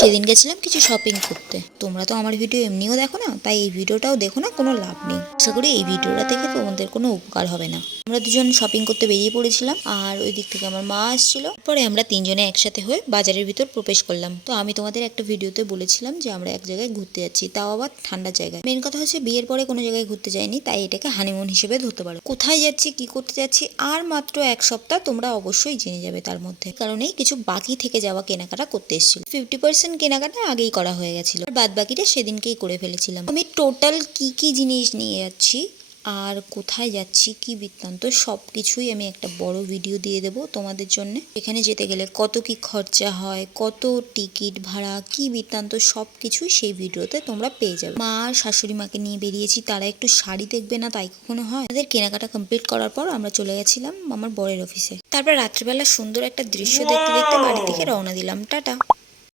সেদিন গেছিলাম কিছু শপিং করতে। তোমরা তো আমার ভিডিও এমনিও দেখো না, তাই এই ভিডিওটাও দেখো না, কোনো লাভ নেই। আশা করি এই ভিডিওটা দেখে তোমাদের কোনো উপকার হবে না। আমরা দুজন শপিং করতে বেরিয়ে পড়েছিলাম, আর ওই দিক থেকে আমার মা আসছিল। পরে আমরা তিনজনে একসাথে হয়ে বাজারের ভিতর প্রবেশ করলাম। তো আমি তোমাদের একটা ভিডিওতে বলেছিলাম যে আমরা এক জায়গায় ঘুরতে যাচ্ছি, তাও আবার ঠান্ডা জায়গায়। মেন কথা হচ্ছে বিয়ের পরে কোনো জায়গায় ঘুরতে যাইনি, তাই এটাকে হানিমুন হিসেবে ধরতে পারো। কোথায় যাচ্ছি, কি করতে যাচ্ছি, আর মাত্র এক সপ্তাহ তোমরা অবশ্যই জেনে যাবে তার মধ্যে। কারণেই কিছু বাকি থেকে যাওয়া কেনাকাটা করতে এসেছিল। 50% কেনাকাটা আগেই করা হয়ে গেছিল, বাদ বাকিটা সেদিনকেই করে ফেলেছিলাম। আমি টোটাল কি কি জিনিস নিয়ে যাচ্ছি আর কোথায় যাচ্ছি, কি বৃত্তান্ত, সব কিছুই আমি একটা বড় ভিডিও দিয়ে দেবো তোমাদের জন্য। এখানে যেতে গেলে কত কি খরচা হয়, কত টিকিট ভাড়া, কি বৃত্তান্ত, সব কিছুই সেই ভিডিওতে তোমরা পেয়ে যাবে। মা আর শাশুড়ি মাকে নিয়ে বেরিয়েছি, তারা একটু শাড়ি দেখবে না, তাই কখনো হয়। তাদের কেনাকাটা কমপ্লিট করার পর আমরা চলে গেছিলাম আমার বরের অফিসে। তারপর রাত্রিবেলা সুন্দর একটা দৃশ্য দেখতে দেখতে বাড়ি থেকে রওনা দিলাম। টাটা।